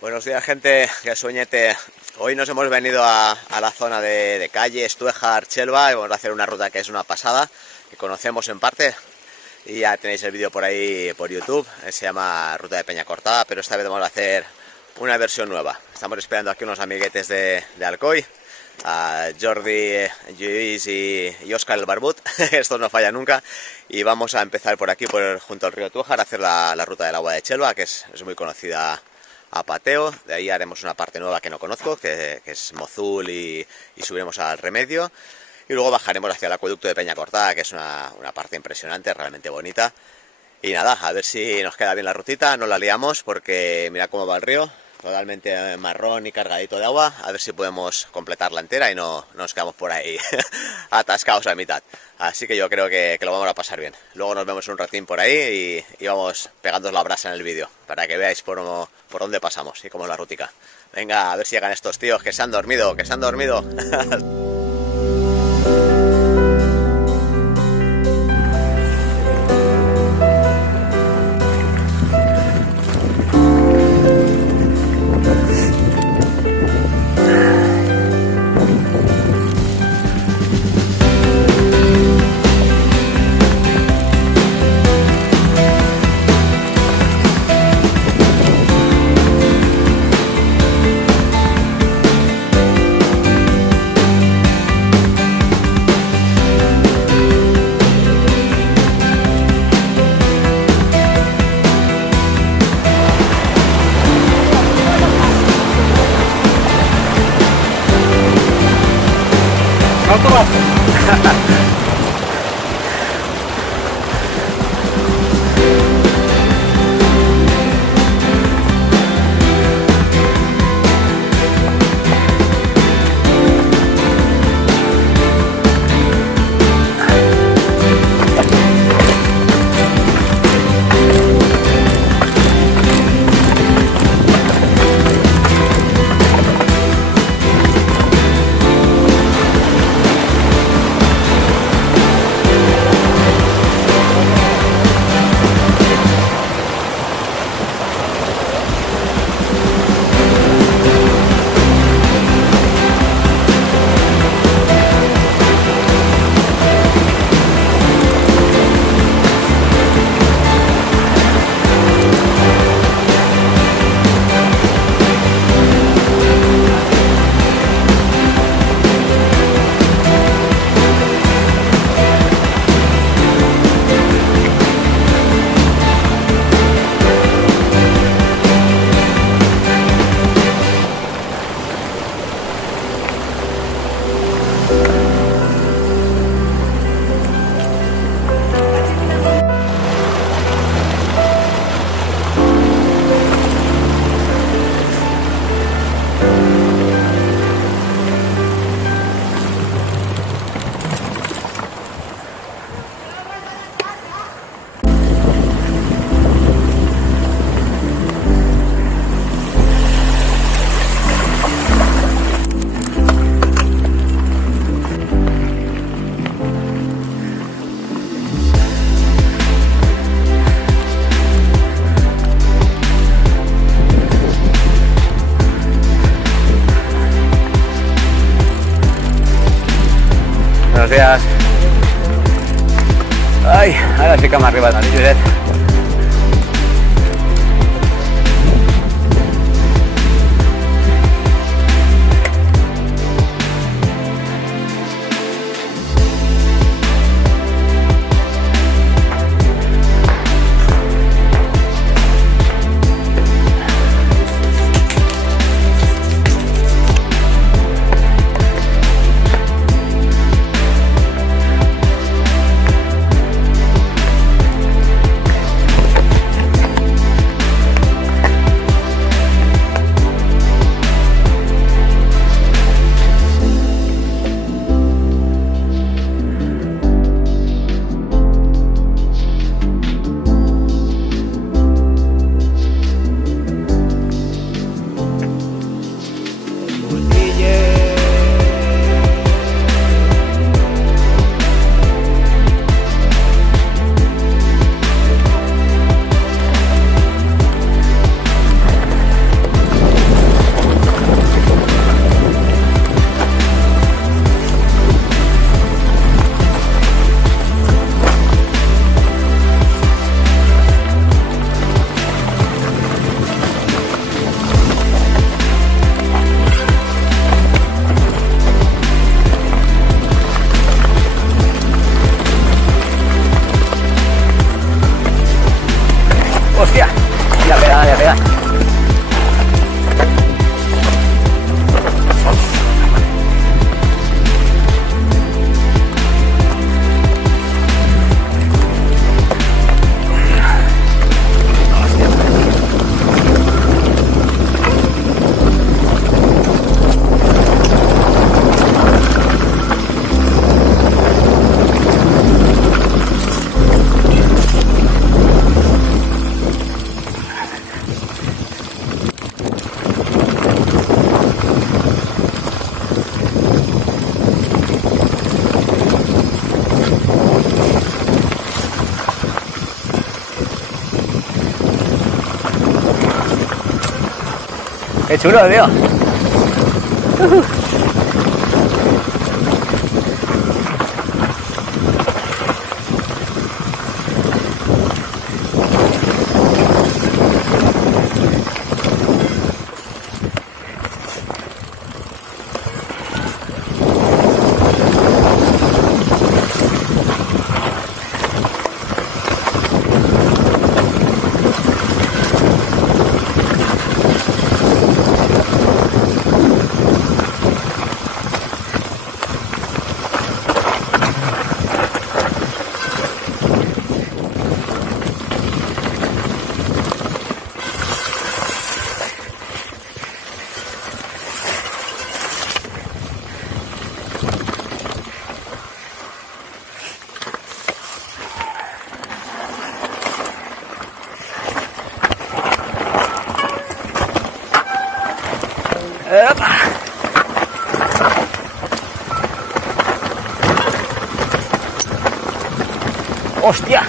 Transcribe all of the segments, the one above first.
Buenos días, gente, que sueñete. Hoy nos hemos venido a la zona de Calle, Estuejar, Chelva, y vamos a hacer una ruta que es una pasada, que conocemos en parte, y ya tenéis el vídeo por ahí por YouTube. Se llama Ruta de Peña Cortada, pero esta vez vamos a hacer una versión nueva. Estamos esperando aquí unos amiguetes de Alcoy, a Jordi, Lluís y Óscar el Barbut. Estos no fallan nunca, y vamos a empezar por aquí, junto al río Tújar, a hacer la ruta del agua de Chelva, que es muy conocida a pateo. De ahí haremos una parte nueva que no conozco, que es Mozul, y subiremos al Remedio, y luego bajaremos hacia el acueducto de Peña Cortada, que es una parte impresionante, realmente bonita. Y nada, a ver si nos queda bien la rutita, no la liamos, porque mira cómo va el río, totalmente marrón y cargadito de agua. A ver si podemos completarla entera y no nos quedamos por ahí atascados a mitad. Así que yo creo que lo vamos a pasar bien. Luego nos vemos un ratín por ahí y vamos pegándoos la brasa en el vídeo, para que veáis por dónde pasamos y cómo es la rutica. Venga, a ver si llegan estos tíos que se han dormido, Buenos días. Ay, ahora sí que más arriba, ¿no, Josep? Qué chulo, tío. ¡Epa! ¡Hostia!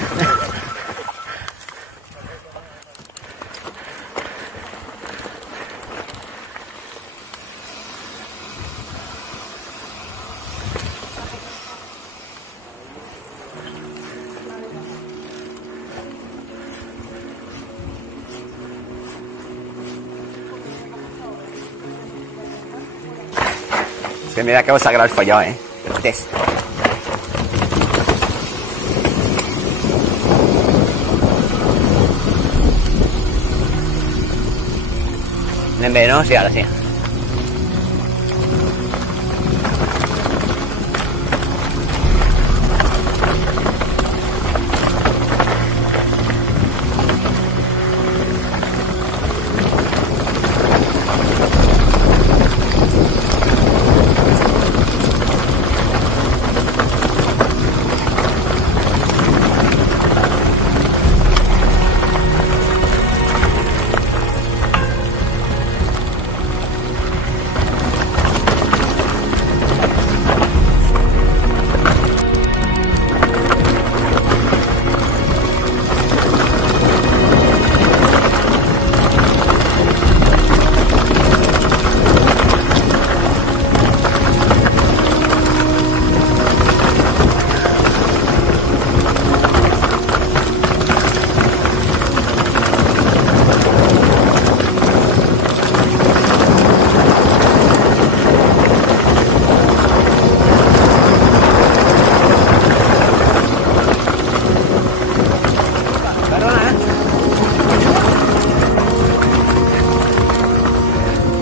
Sí, mira que sagrado el folló, Cortés. ¿No? Sí, ahora sí.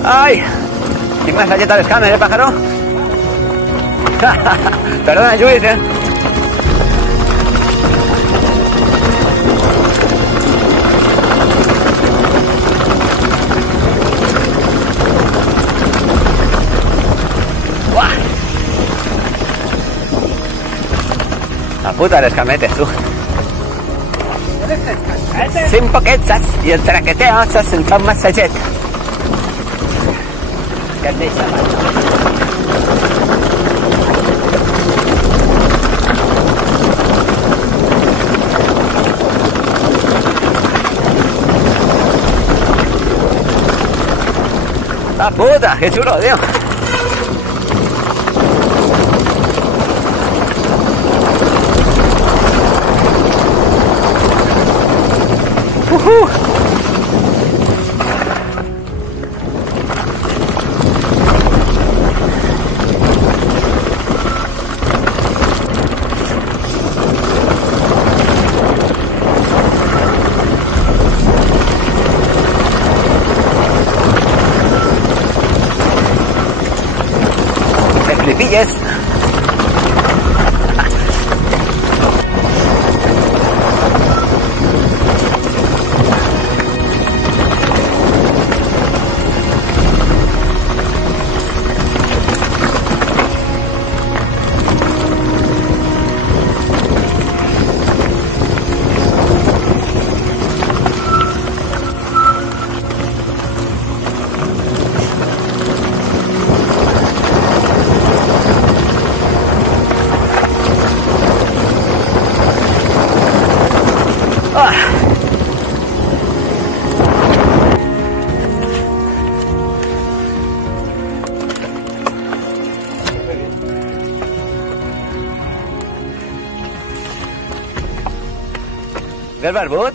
¡Ay! ¿Quién más galleta de escáner, pájaro? Perdona, Luis, ¡Buah! La puta de escametes, tú. Sin poquetas y el traqueteo se sentó más allá. ¡La puta! ¡Qué chulo, tío! Flipilles. ¿Qué es barbut?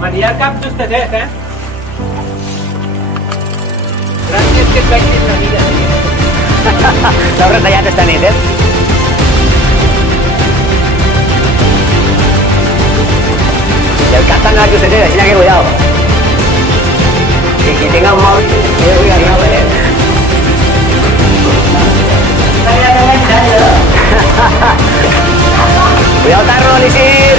Maria el cap justetet, Gràcies que et vegis la vida, L'heu retallat esta nit, Y el cap també el justetet, així que cuidado. Que qui tenga un mòbil, que jo vull arribar, Cuidado, tarro, Lisir.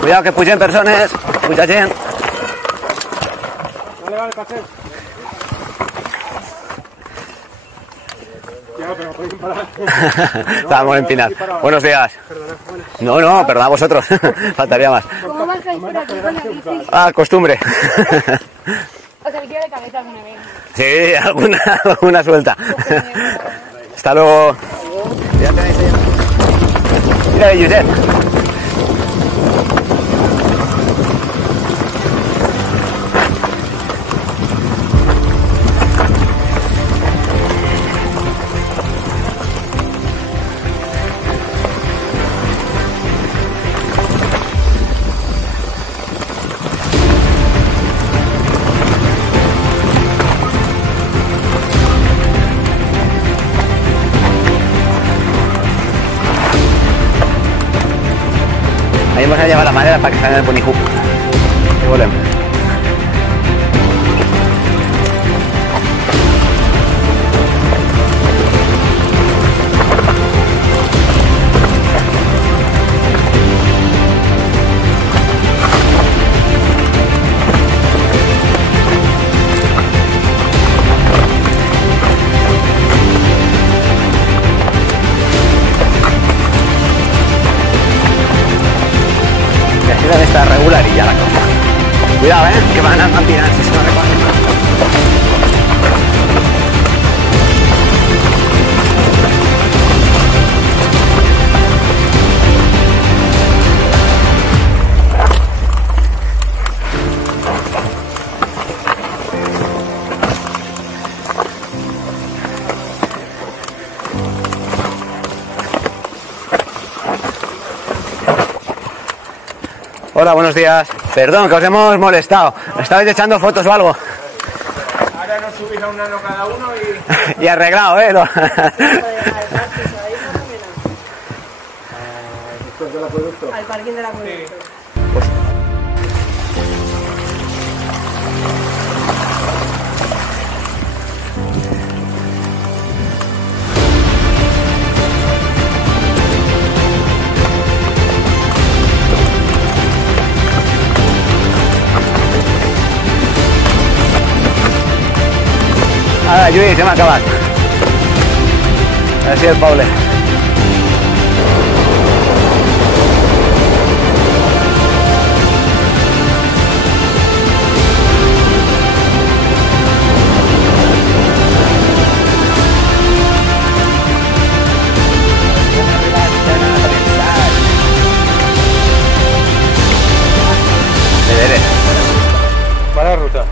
Cuidado que pugen persones, puja gent. Vale, paseo. Ya, pero podéis parar. Estábamos empinados. Buenos días. Perdona, No, perdón a vosotros. Faltaría más. ¿Cómo bajáis por aquí con la bici? Ah, costumbre. O sea, quiero de cabeza alguna vez. Sí, alguna suelta. Hasta luego. Ya tenéis ahí. Mira, Josep. Ahí vamos a llevar la madera para que salga el pony hook. Y volvemos. Está regular y ya la cosa. Cuidado, que van a empinarse si no recogen. Hola, buenos días. Perdón, que os hemos molestado. ¿Estabais echando fotos o algo? ahora no subí. a un nano cada uno y... Y arreglado, ¿eh? Después del acueducto. Al parking del acueducto. Ara, Lluís, hem acabat. Així el poble. Mala ruta.